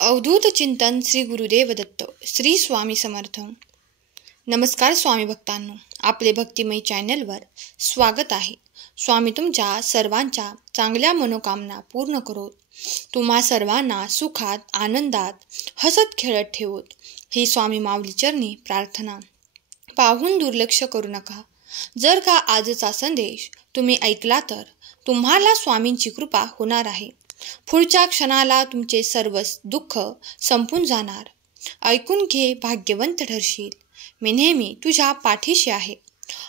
अवधूत चिंतन श्री गुरुदेव दत्त श्री स्वामी समर्थ. नमस्कार स्वामी भक्तांनो, आपले भक्तिमय चॅनलवर स्वागत आहे. स्वामी तुमच्या सर्वांच्या चांगल्या मनोकामना पूर्ण करोत, तुम्हा सर्वांना सुखात आनंदात हसत खेळत ठेवोत, ही स्वामी माऊली चरणी प्रार्थना. पाहून दुर्लक्ष करू नका. जर का आजचा संदेश तुम्ही ऐकला तर तुम्हाला स्वामींची कृपा होणार आहे. पुढच्या क्षणाला तुमचे सर्व दुःख संपून जाणार. ऐकून घे, भाग्यवंत ठरशील. मी नेहमी तुझ्या पाठीशी आहे.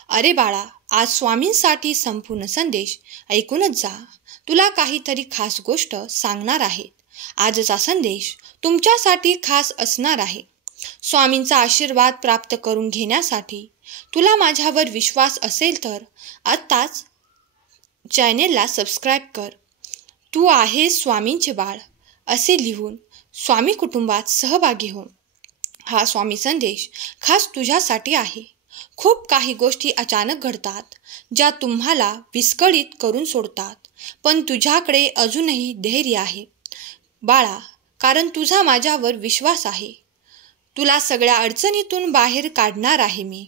अरे बाळा, आज स्वामींसाठी संपूर्ण संदेश ऐकूनच जा. तुला काहीतरी खास गोष्ट सांगणार आहे. आजचा संदेश तुमच्यासाठी खास असणार आहे. स्वामींचा आशीर्वाद प्राप्त करून घेण्यासाठी तुला माझ्यावर विश्वास असेल तर आत्ताच चॅनेलला सबस्क्राईब कर. तू आहेस स्वामींचे बाळ असे लिहून स्वामी कुटुंबात सहभागी हो. हा स्वामी संदेश खास तुझ्यासाठी आहे. खूप काही गोष्टी अचानक घडतात ज्या तुम्हाला विस्कळीत करून सोडतात, पण तुझ्याकडे अजूनही धैर्य आहे बाळा, कारण तुझा माझ्यावर विश्वास आहे. तुला सगळ्या अडचणीतून बाहेर काढणार आहे मी.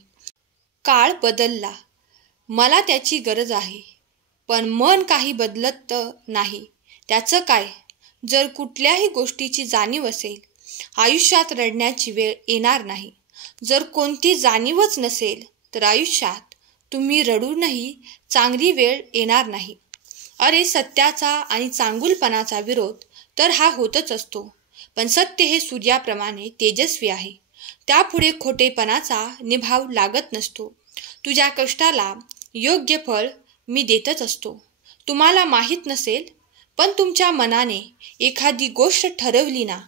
काळ बदलला, मला त्याची गरज आहे, पण मन काही बदलत नाही. त्याचं काय? जर कुठल्याही गोष्टीची जाणीव असेल, आयुष्यात रडण्याची वेळ येणार नाही. जर कोणती जाणीवच नसेल तर आयुष्यात तुम्ही रडूनही चांगली वेळ येणार नाही. अरे, सत्याचा आणि चांगुलपणाचा विरोध तर हा होतच असतो, पण सत्य हे सूर्याप्रमाणे तेजस्वी आहे. त्यापुढे खोटेपणाचा निभाव लागत नसतो. तुझ्या कष्टाला योग्य फळ मी देतच असतो. तुम्हाला माहीत नसेल, पण तुमच्या मनाने एखादी गोष्ट ठरवली ना,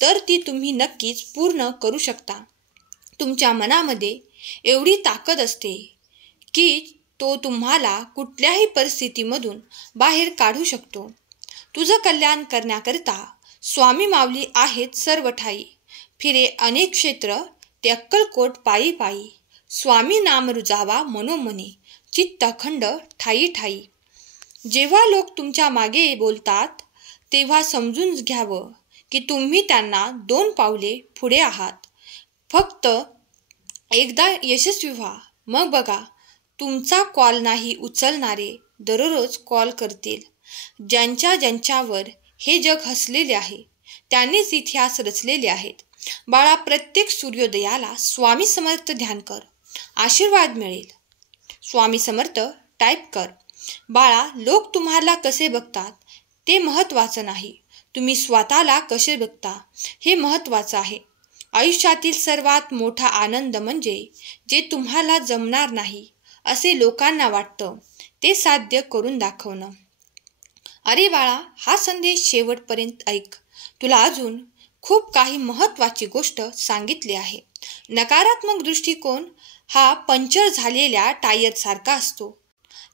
तर ती तुम्ही नक्कीच पूर्ण करू शकता. तुमच्या मनामध्ये एवढी ताकद असते की तो तुम्हाला कुठल्याही परिस्थितीमधून बाहेर काढू शकतो. तुझं कल्याण करण्याकरिता स्वामी माऊली आहेत सर्व ठाई. फिरे अनेक क्षेत्र ते अक्कलकोट पायी पायी. स्वामी नाम रुजावा मनोमनी, चित्त अखंड ठाई ठाई. जेव्हा लोक तुमच्या मागे बोलतात तेव्हा समजून घ्यावं की तुम्ही त्यांना 2 पावले पुढे आहात. फक्त एकदा यशस्वी व्हा, मग बघा तुमचा कॉल नाही उचलणारे दररोज कॉल करतील. ज्यांच्यावर हे जग हसलेले आहे त्यांनीच इतिहास रचलेले आहेत. बाळा, प्रत्येक सूर्योदयाला स्वामी समर्थ ध्यान कर, आशीर्वाद मिळेल. स्वामी समर्थ टाईप कर. बाळा, लोक तुम्हाला कसे बघतात ते महत्त्वाचं नाही, तुम्ही स्वतःला कसे बघता हे महत्त्वाचं आहे. आयुष्यातील सर्वात मोठा आनंद म्हणजे जे तुम्हाला जमणार नाही असे लोकांना वाटतं ते साध्य करून दाखवणं. अरे बाळा, हा संदेश शेवटपर्यंत ऐक. तुला अजून खूप काही महत्त्वाची गोष्ट सांगितली आहे. नकारात्मक दृष्टिकोन हा पंक्चर झालेल्या टायरसारखा असतो.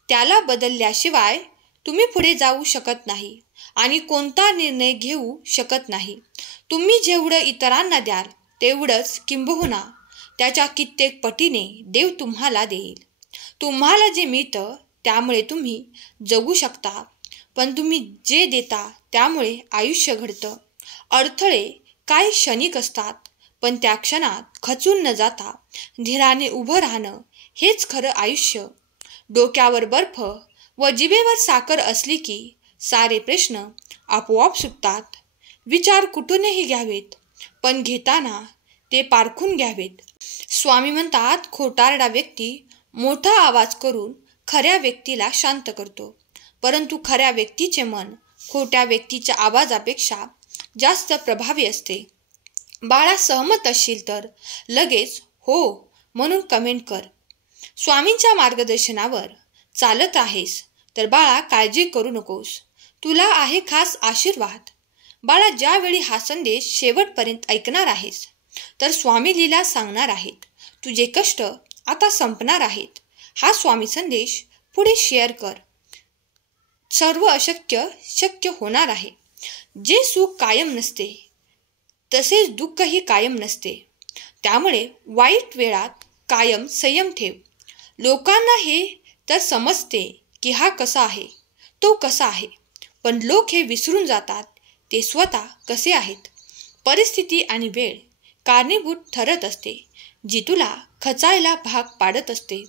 त्याला बदलल्याशिवाय तुम्ही पुढे जाऊ शकत नाही आणि कोणता निर्णय घेऊ शकत नाही. तुम्ही जेवढं इतरांना द्याल तेवढंच किंबहुना त्याच्या कित्येक पटीने देव तुम्हाला देईल. तुम्हाला जे मिळतं त्यामुळे तुम्ही जगू शकता, पण तुम्ही जे देता त्यामुळे आयुष्य घडतं. अडथळे काही क्षणिक असतात, पण त्या क्षणात खचून न जाता धीराने उभं राहणं हेच खरं आयुष्य. डोक्यावर बर्फ व जिभेवर साखर असली की सारे प्रश्न आपोआप सुटतात. विचार कुठूनही घ्यावेत, पण घेताना ते पारखून घ्यावेत. स्वामी म्हणतात, खोटारडा व्यक्ती मोठा आवाज करून खऱ्या व्यक्तीला शांत करतो, परंतु खऱ्या व्यक्तीचे मन खोट्या व्यक्तीच्या आवाजापेक्षा जास्त प्रभावी असते. बाळा, सहमत असशील तर लगेच हो म्हणून कमेंट कर. स्वामींच्या मार्गदर्शनावर चालत आहेस तर बाळा काळजी करू नकोस, तुला आहे खास आशीर्वाद. बाळा, ज्यावेळी हा संदेश शेवटपर्यंत ऐकणार आहेस तर स्वामी लीला सांगणार आहेत. तुझे कष्ट आता संपणार आहेत. हा स्वामी संदेश पुढे शेअर कर. सर्व अशक्य शक्य होणार आहे. जे सुख कायम नसते तसेच दुःखही कायम नसते. त्यामुळे वाईट वेळात कायम संयम ठेव. लोकांना हे तर समजते की हा कसा आहे, तो कसा आहे, पण लोक हे विसरून जातात ते स्वतः कसे आहेत. परिस्थिती आणि वेळ कारणीभूत ठरत असते, जी तुला खचायला भाग पाडत असते.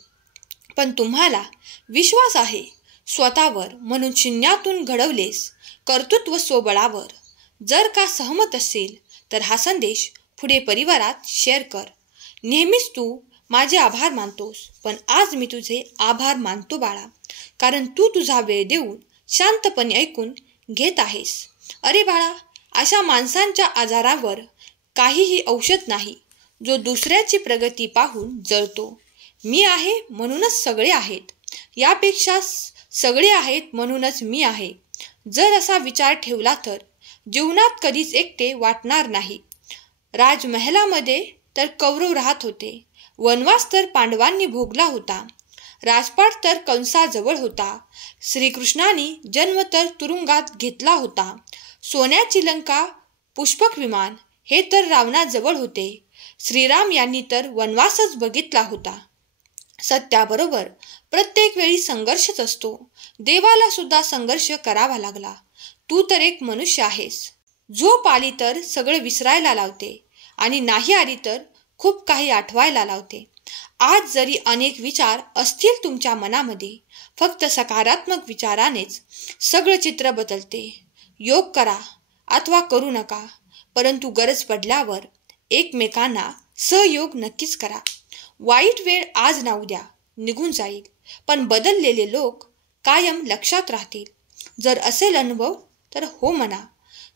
पण तुम्हाला विश्वास आहे स्वतःवर, म्हणून शून्यातून घडवलेस कर्तृत्व स्वबळावर. जर का सहमत असेल तर हा संदेश पुढे परिवारात शेअर कर. नेहमीच तू माझे आभार मानतोस, पण आज मी तुझे आभार मानतो बाळा, कारण तू तुझा वेळ देऊन शांतपणे ऐकून घेत आहेस. अरे बाळा, अशा माणसांच्या आजारावर काहीही औषध नाही जो दुसऱ्याची प्रगती पाहून जळतो. मी आहे म्हणूनच सगळे आहेत, यापेक्षा सगळे आहेत म्हणूनच मी आहे. जर असा विचार ठेवला तर जीवनात कधीच एकटे वाटणार नाही. राजमहालामध्ये तर कौरव राहत होते, वनवास तर पांडवांनी भोगला होता, राजपाट तर कंसाजवळ होता, श्रीकृष्णाने जन्म तर तुरुंगात घेतला होता, सोन्याची लंका पुष्पक विमान हे तर रावणाजवळ होते, श्रीराम यांनी तर वनवासच बघितला होता. सत्याबरोबर प्रत्येक वेळी संघर्षच असतो. देवाला सुद्धा संघर्ष करावा लागला. तू तर एक मनुष्य आहेस. झोप आली तर सगळं विसरायला लावते आणि नाही आली तर खूप काही आठवायला लावते. आज जरी अनेक विचार असतील तुमच्या मनामध्ये, फक्त सकारात्मक विचारानेच सगळं चित्र बदलते. योग करा अथवा करू नका, परंतु गरज पडल्यावर एकमेकांना सहयोग नक्कीच करा. वाईट वेळ आज ना उद्या निघून जाईल, पण बदललेले लोक कायम लक्षात राहतील. जर असेल अनुभव तर हो म्हणा.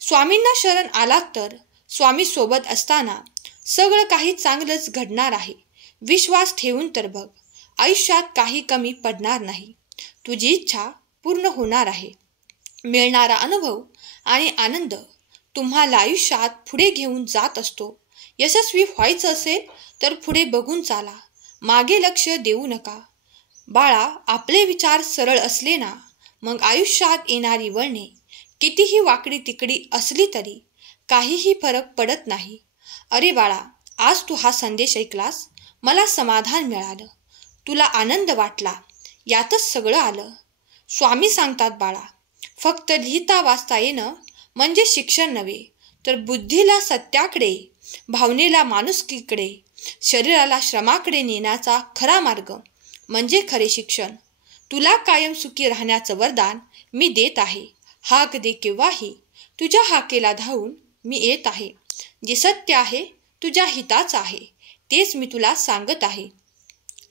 स्वामींना शरण आलात तर स्वामी सोबत असताना सगळं काही चांगलंच घडणार आहे. विश्वास ठेवून तर बघ, आयुष्यात काही कमी पडणार नाही. तुझी इच्छा पूर्ण होणार आहे. मिळणारा अनुभव आणि आनंद तुम्हाला आयुष्यात पुढे घेऊन जात असतो. यशस्वी व्हायचं असेल तर पुढे बघून चाला, मागे लक्ष देऊ नका. बाळा, आपले विचार सरळ असले ना, मग आयुष्यात येणारी वळणे कितीही वाकडी तिकडी असली तरी काहीही फरक पडत नाही. अरे बाळा, आज तू हा संदेश ऐकलास, मला समाधान मिळालं, तुला आनंद वाटला, यातच सगळं आलं. स्वामी सांगतात बाळा, फक्त लिहिता वाचता येणं म्हणजे शिक्षण नव्हे, तर बुद्धीला सत्याकडे, भावनेला माणुसकीकडे, शरीराला श्रमाकडे नेण्याचा खरा मार्ग म्हणजे खरे शिक्षण. तुला कायम सुखी राहण्याचं वरदान मी देत आहे. हाक दे केव्हाही, तुझ्या हाकेला धावून मी येत आहे. जे सत्य आहे, तुझ्या हिताचं आहे, तेच मी तुला सांगत आहे.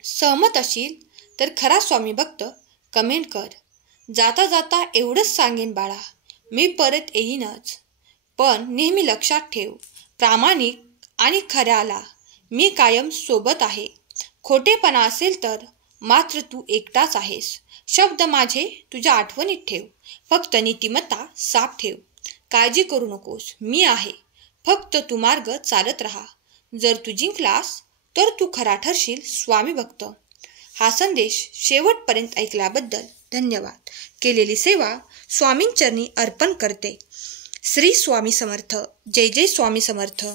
सहमत असशील तर खरा स्वामी भक्त कमेंट कर. जाता जाता एवढंच सांगेन बाळा, मी परत येईनच, पण नेहमी लक्षात ठेव, प्रामाणिक आणि खऱ्याला मी कायम सोबत आहे. खोटेपणा असेल तर मात्र तू एकटाच आहेस. शब्द माझे तुझ्या आठवणीत ठेव, फक्त नीतिमत्ता साफ ठेव. काळजी करू नकोस, मी आहे, फक्त तू मार्ग चालत राहा. जर तू जिंकलास तर तू खरा ठरशील स्वामी भक्त. हा संदेश शेवटपर्यंत ऐकल्याबद्दल धन्यवाद. केलेली सेवा स्वामींचरणी अर्पण करते. श्री स्वामी समर्थ. जय जय स्वामी समर्थ.